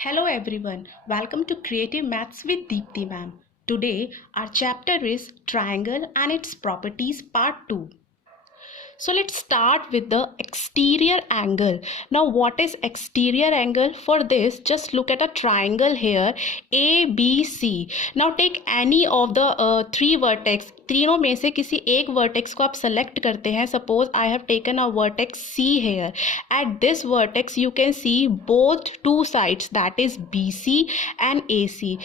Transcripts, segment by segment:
Hello everyone, welcome to Creative Maths with Deepti ma'am. Today our chapter is Triangle and its Properties Part 2. So let's start with the exterior angle. Now what is exterior angle? For this just look at a triangle here ABC. Now take any of the three vertex. तीनों में से किसी एक vertex को आप select करते हैं. Suppose I have taken a vertex C here. At this vertex you can see both two sides, that is BC and AC.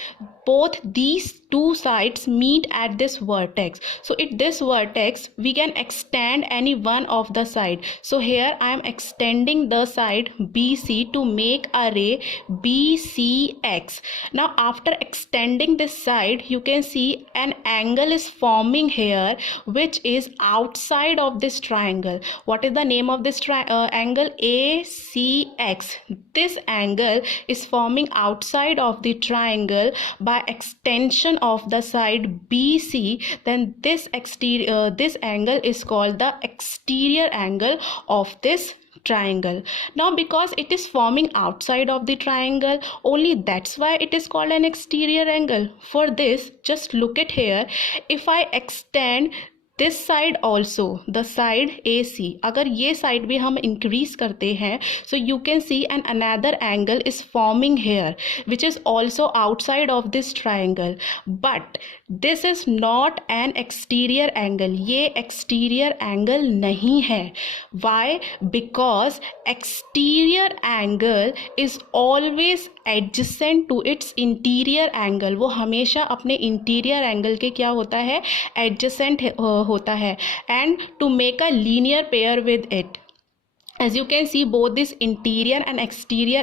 Both these two sides meet at this vertex. So at this vertex we can extend any one of the side. So here I am extending the side BC to make a ray BCX. Now after extending this side you can see an angle is forming here which is outside of this triangle. What is the name of this angle? ACX. This angle is forming outside of the triangle by extension of the side BC. Then this angle is called the exterior angle of this triangle. Now because it is forming outside of the triangle, only that's why it is called an exterior angle. For this just look at here. If I extend this side also, the side AC, अगर ये side भी हम increase करते हैं so you can see an another angle is forming here which is also outside of this triangle. But this is not an exterior angle. ये exterior angle नहीं है. Why? Because exterior angle is always adjacent to its interior angle. वो हमेशा अपने interior angle के क्या होता है? एडजेसेंट होता है. And to make a linear pair with it, as you can see both this interior and exterior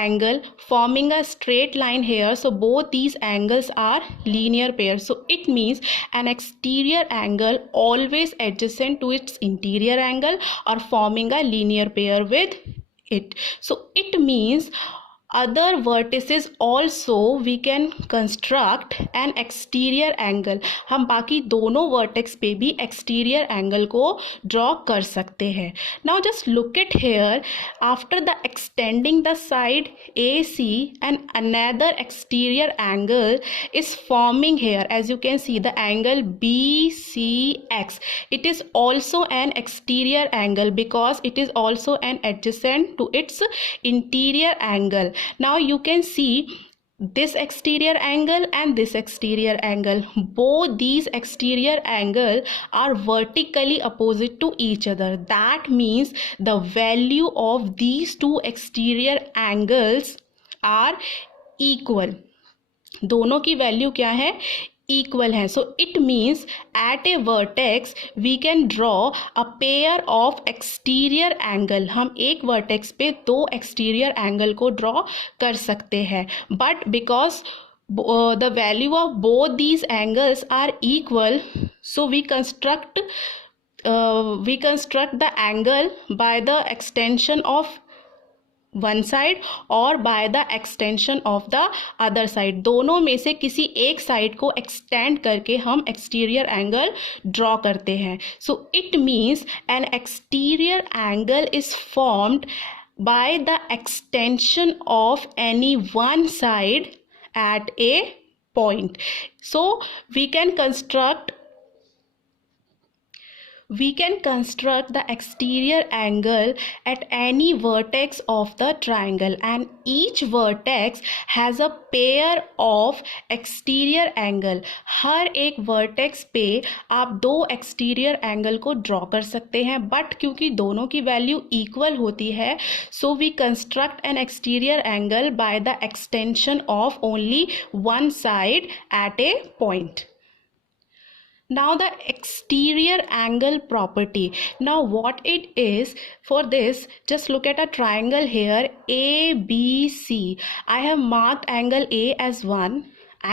angle forming a straight line here. So both these angles are linear pair. So it means an exterior angle always adjacent to its interior angle or forming a linear pair with it. So it means other vertices also we can construct an exterior angle. हम बाकी दोनों vertex पे भी exterior angle को draw कर सकते हैं. Now just look at here. After the extending the side AC and another exterior angle is forming here. As you can see the angle BCX. It is also an exterior angle because it is also an adjacent to its interior angle. Now you can see this exterior angle and this exterior angle. Both these exterior angle are vertically opposite to each other. That means the value of these two exterior angles are equal. दोनों की value क्या है? Equal है. So it means at a vertex we can draw a pair of exterior angle. हम एक vertex पे दो exterior angle को ड्रॉ कर सकते हैं. But because the value of both these angles are equal, so we construct the angle by the extension of one side और by the extension of the other side. दोनों में से किसी एक साइड को एक्सटेंड करके हम एक्सटीरियर एंगल ड्रॉ करते हैं. So it means an exterior angle is formed by the extension of any one side at a point. So we can construct the exterior angle at any vertex of the triangle, and each vertex has a pair of exterior angle. हर एक vertex पे आप दो exterior angle को draw कर सकते हैं. But क्योंकि दोनों की वैल्यू इक्वल होती है so we construct an exterior angle by the extension of only one side at a point. Now the exterior angle property. Now what it is? For this just look at a triangle here ABC. I have marked angle A as 1,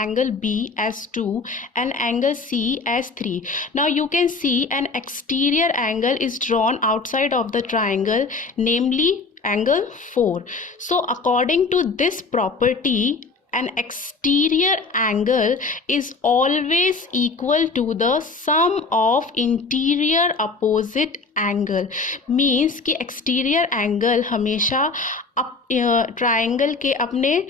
angle B as 2 and angle C as 3. Now you can see an exterior angle is drawn outside of the triangle, namely angle 4. So according to this property, an exterior angle is always equal to the sum of interior opposite angle. Means कि exterior angle हमेशा triangle के अपने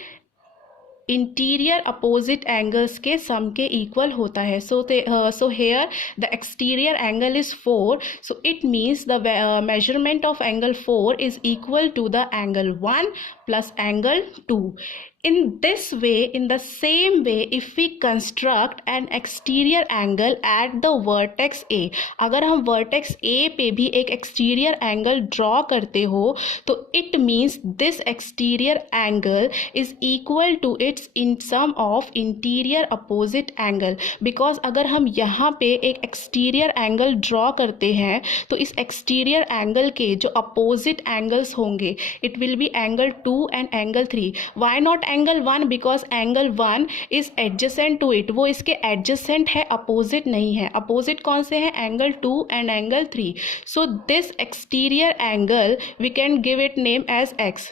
interior opposite angles के सम के equal होता है. So here the exterior angle is 4, so it means the measurement of angle 4 is equal to the angle 1 plus angle 2. In this way, in the same way, if we construct an exterior angle at the vertex A, अगर हम vertex A पे भी एक exterior angle draw करते हो तो it means this exterior angle is equal to its in sum of interior opposite angle. because अगर हम यहाँ पे एक exterior angle draw करते हैं तो इस exterior angle के जो opposite angles होंगे it will be angle 2 and angle 3. why not angle 1? because angle 1 is adjacent to it. वो इसके adjacent है, opposite नहीं है. opposite कौन से हैं? angle 2 and angle 3. so this exterior angle we can give it name as x.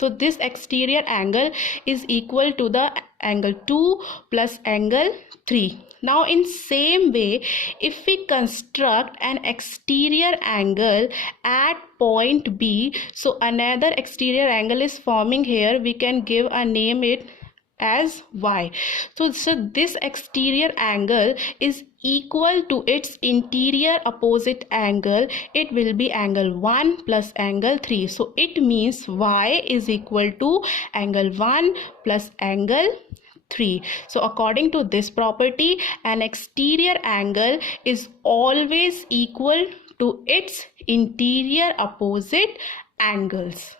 so this exterior angle is equal to the angle 2 plus angle 3. now in same way, if we construct an exterior angle at point B, so another exterior angle is forming here, we can give a name it as y. so this exterior angle is equal to its interior opposite angle. it will be angle 1 plus angle 3. so it means y is equal to angle 1 plus angle 3. so according to this property, an exterior angle is always equal to its interior opposite angles.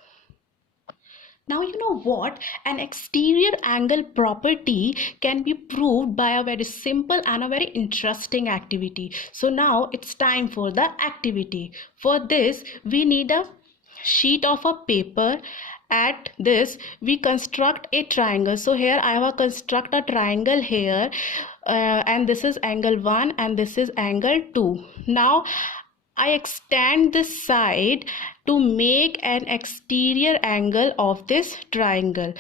Now you know what? An exterior angle property can be proved by a very simple and a very interesting activity. So now it's time for the activity. For this, we need a sheet of a paper. At this, we construct a triangle. So here I have construct a triangle here, and this is angle 1 and this is angle 2. Now I extend this side to make an exterior angle of this triangle.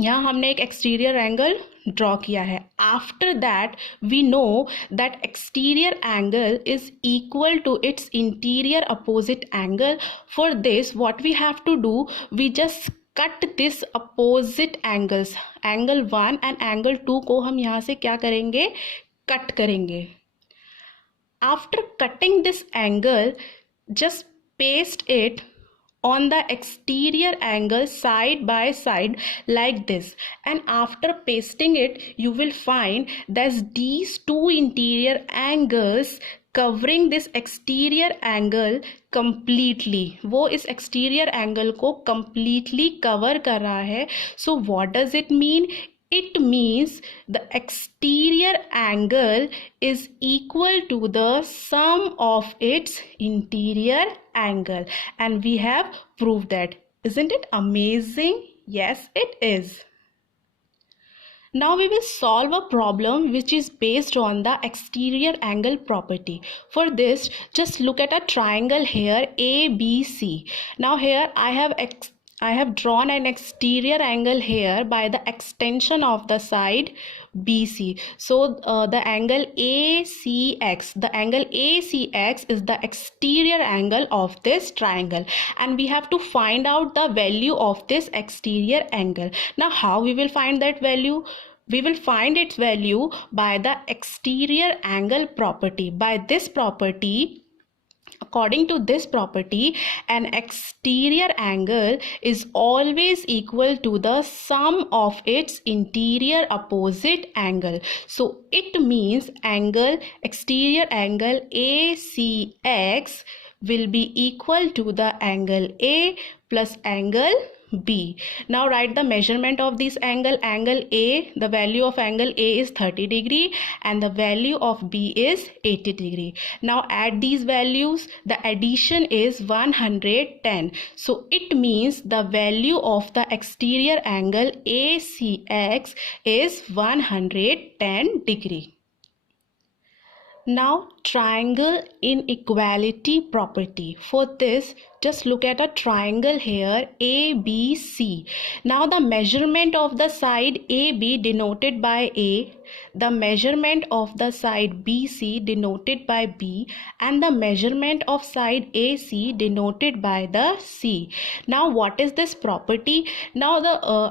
यहाँ हमने एक exterior angle draw किया है. After that, we know that exterior angle is equal to its interior opposite angle. For this, what we have to do, we just cut this opposite angles. Angle 1 and angle 2 को हम यहाँ से क्या करेंगे? Cut करेंगे. After cutting this angle, just paste it on the exterior angle side by side like this, and after pasting it you will find that these two interior angles covering this exterior angle completely. वो इस exterior angle को completely cover कर रहा है. So what does it mean? It means the exterior angle is equal to the sum of its interior angle, and we have proved that. Isn't it amazing? Yes, it is. Now we will solve a problem which is based on the exterior angle property. For this, just look at a triangle here ABC. Now here I have drawn an exterior angle here by the extension of the side BC. So the angle ACX, is the exterior angle of this triangle, and we have to find out the value of this exterior angle. Now how we will find that value? We will find its value by the exterior angle property. By this property, according to this property, an exterior angle is always equal to the sum of its interior opposite angle. So it means exterior angle ACX will be equal to the angle A plus angle B. Now write the measurement of this angle. Angle A, the value of angle A is 30 degree and the value of B is 80 degree. Now add these values. The addition is 110. So it means the value of the exterior angle ACX is 110 degree. Now triangle inequality property. For this, just look at a triangle here, ABC. Now the measurement of the side AB denoted by A, the measurement of the side BC denoted by B, and the measurement of side AC denoted by the C. Now what is this property? Now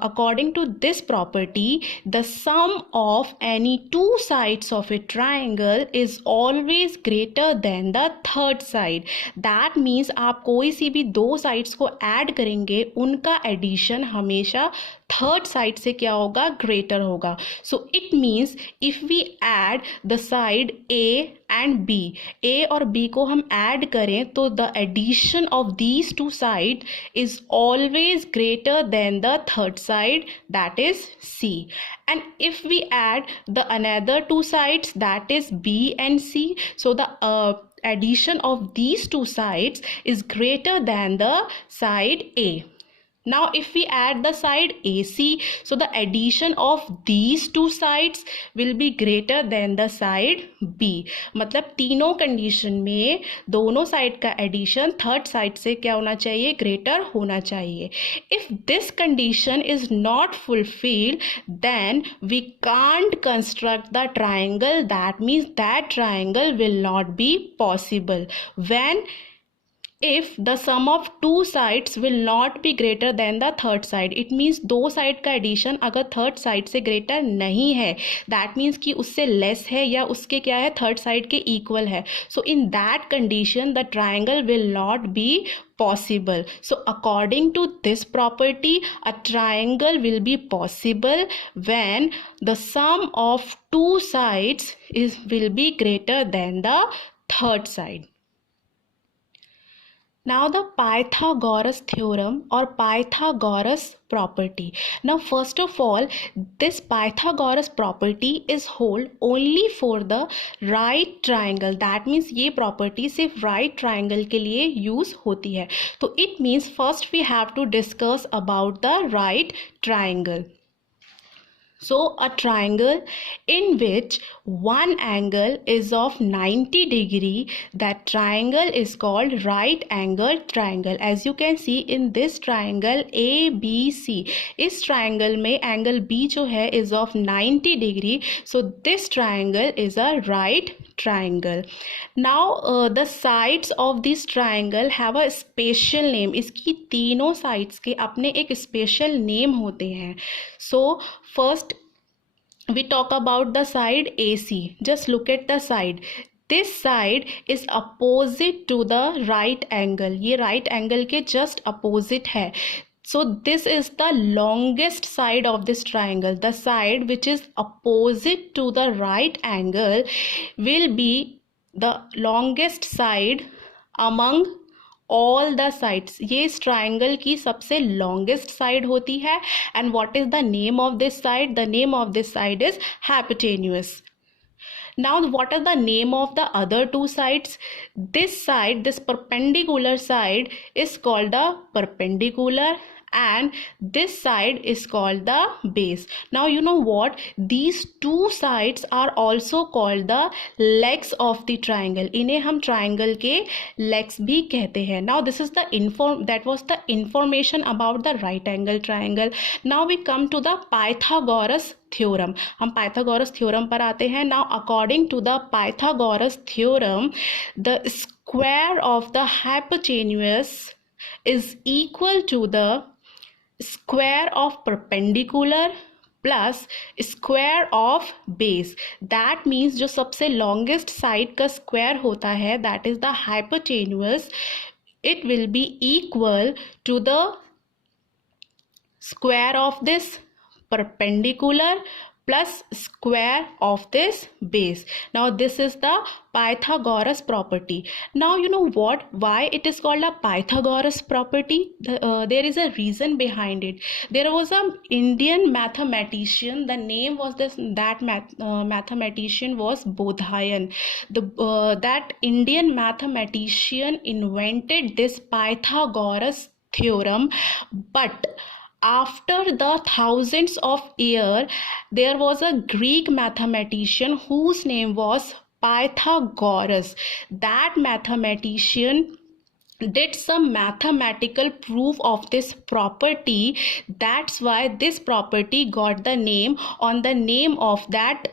according to this property, the sum of any two sides of a triangle is always greater than the third side. That means आप कोई सी भी दो sides को add करेंगे, उनका addition हमेशा third side से क्या होगा, ग्रेटर होगा. So it means if we add the side A and B, A और बी को हम ऐड करें तो the addition of these two side is always greater than the third side, that is C. And if we add the another two sides, that is B and C, so the addition of these two sides is greater than the side A. Now if we add the side AC, so the addition of these two sides will be greater than the side B. मतलब तीनों condition में दोनों side का addition third side से क्या होना चाहिए, greater होना चाहिए. If this condition is not fulfilled, then we can't construct the triangle. That means that triangle will not be possible. If the sum of two sides will not be greater than the third side, it means दो side का addition अगर third side से greater नहीं है, that means कि उससे less है या उसके क्या है, थर्ड साइड के इक्वल है. So in that condition the triangle will not be possible. So according to this property, a triangle will be possible when the sum of two sides will be greater than the third side. Now the Pythagoras theorem or Pythagoras property. Now first of all, this Pythagoras property is hold only for the right triangle. That means ये property सिर्फ right triangle के लिए use होती है. तो it means first we have to discuss about the right triangle. So a triangle in which one angle is of 90 degree, that triangle is called right angle triangle. As you can see in this triangle ABC, इस triangle में angle B जो है is of 90 degree. So this triangle is a right triangle. Now the sides of this triangle have a special name. इसकी तीनों sides के अपने एक special name होते हैं. So first we talk about the side AC. Just look at the side. This side is opposite to the right angle. ये right angle के just opposite है. So this is the longest side of this triangle. The side which is opposite to the right angle will be the longest side among all the sides. ये इस triangle की सबसे longest side होती है. And what is the name of this side? The name of this side is hypotenuse. Now what is the name of the other two sides? This side, this perpendicular side is called the perpendicular, and this side is called the base. Now you know what, these two sides are also called the legs of the triangle. इन्हें हम triangle के legs भी कहते हैं. Now this is the that was the information about the right angle triangle. Now we come to the Pythagoras theorem. हम Pythagoras theorem पर आते हैं. Now according to the Pythagoras theorem, the square of the hypotenuse is equal to the square of perpendicular plus square of base. That means जो सबसे longest side का square होता है, that is the hypotenuse, it will be equal to the square of this perpendicular plus square of this base. Now this is the Pythagoras property. Now you know what, why it is called a Pythagoras property? There is a reason behind it. There was an Indian mathematician, the name was mathematician was Bodhayan. That Indian mathematician invented this Pythagoras theorem, but after the thousands of years, there was a Greek mathematician whose name was Pythagoras. That mathematician did some mathematical proof of this property. That's why this property got the name on the name of that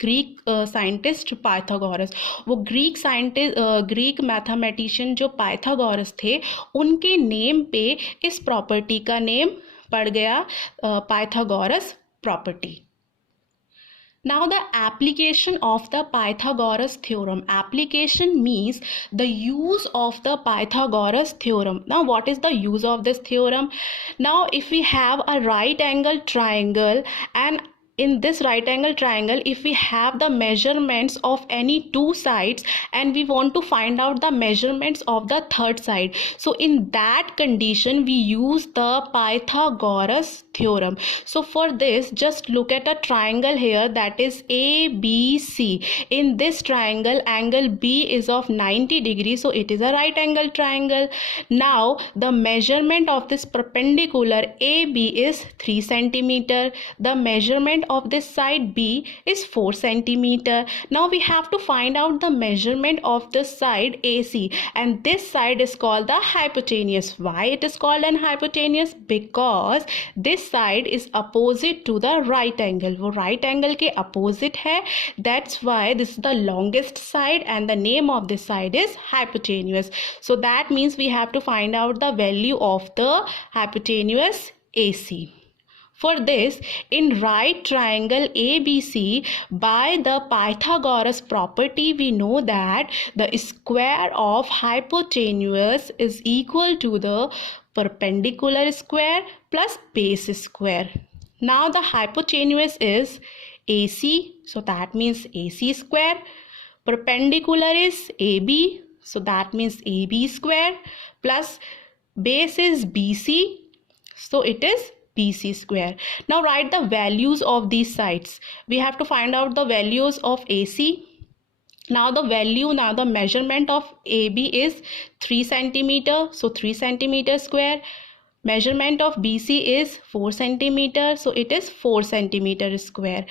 Greek scientist Pythagoras. वो Greek scientist Greek mathematician जो Pythagoras थे उनके name पे इस property का name पड़ गया Pythagoras property. Now the application of the Pythagoras theorem. Application means the use of the Pythagoras theorem. Now what is the use of this theorem? Now if we have a right angle triangle, and in this right angle triangle if we have the measurements of any two sides and we want to find out the measurements of the third side, so in that condition we use the Pythagoras theorem. So for this, just look at a triangle here, that is ABC. In this triangle angle B is of 90 degrees, so it is a right angle triangle. Now the measurement of this perpendicular AB is 3 centimeter. The measurement of this side B is 4 centimeter. Now we have to find out the measurement of the side AC, and this side is called the hypotenuse. Why it is called an hypotenuse? Because this side is opposite to the right angle. वो right angle के opposite है. That's why this is the longest side and the name of this side is hypotenuse. So that means we have to find out the value of the hypotenuse AC. For this, in right triangle ABC, by the Pythagoras property, we know that the square of hypotenuse is equal to the perpendicular square plus base square. Now the hypotenuse is AC, so that means AC square. Perpendicular is AB, so that means AB square, plus base is BC, so it is BC square. Now write the values of these sides. We have to find out the values of AC. Now the measurement of AB is 3 centimeter, so 3 centimeter square. Measurement of BC is 4 centimeter, so it is 4 centimeter square.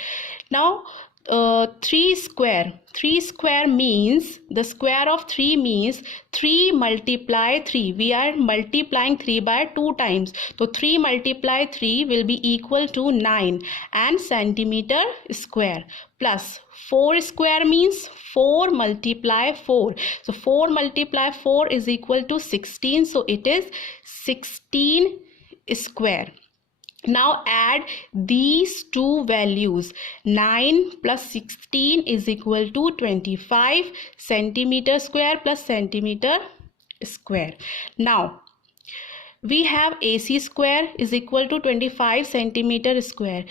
Now 3 square means, the square of 3 means 3 multiply 3. We are multiplying 3 by 2 times. So 3 multiply 3 will be equal to 9 and centimeter square, plus 4 square means 4 multiply 4. So 4 multiply 4 is equal to 16. So it is 16 square. Now add these two values. 9 plus 16 is equal to 25 centimeter square plus centimeter square. Now we have AC square is equal to 25 centimeter square.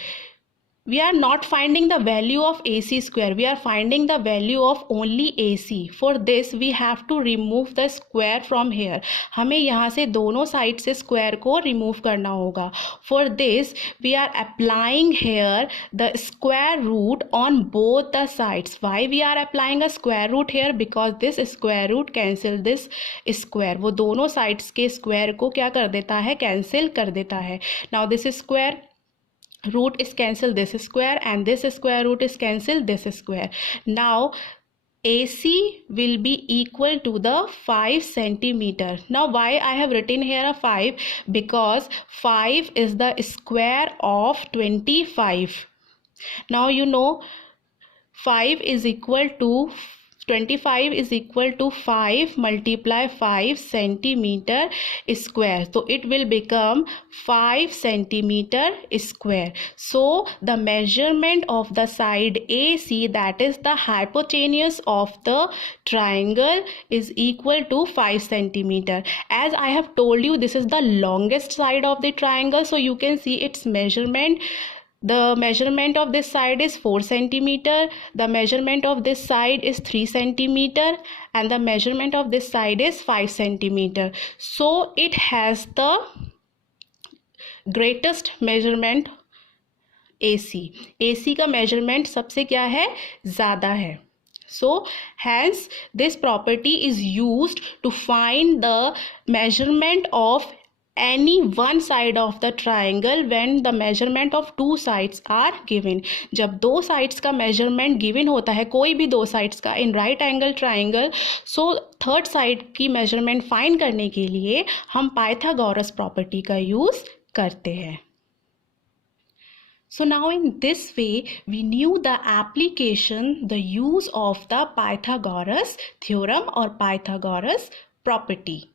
We are not finding the value of AC square. We are finding the value of only AC. For this we have to remove the square from here. हमें यहाँ से दोनों side से square को remove करना होगा. For this we are applying here the square root on both the sides. Why we are applying a square root here? Because this square root cancel this square. वो दोनों sides के square को क्या कर देता है? कैंसिल कर देता है. Now this is square. Root is cancelled this square and this square root is cancelled this square. Now AC will be equal to the 5 centimeter. Now why I have written here a 5? Because 5 is the square of 25. Now you know 5 is equal to 25 is equal to 5 multiply 5 centimeter square. So it will become 5 centimeter square. So the measurement of the side AC, that is the hypotenuse of the triangle, is equal to 5 centimeter. As I have told you, this is the longest side of the triangle. So you can see its measurement. The measurement of this side is 4 centimeter, the measurement of this side is 3 centimeter, and the measurement of this side is 5 centimeter. So it has the greatest measurement AC. AC का measurement सबसे क्या है? ज़्यादा है. So hence this property is used to find the measurement of any one side of the triangle when the measurement of two sides are given. जब दो sides का measurement given होता है, कोई भी दो sides का in right angle triangle, so third side की measurement find करने के लिए हम Pythagoras property का use करते हैं. So now in this way we knew the application, the use of the Pythagoras theorem or Pythagoras property.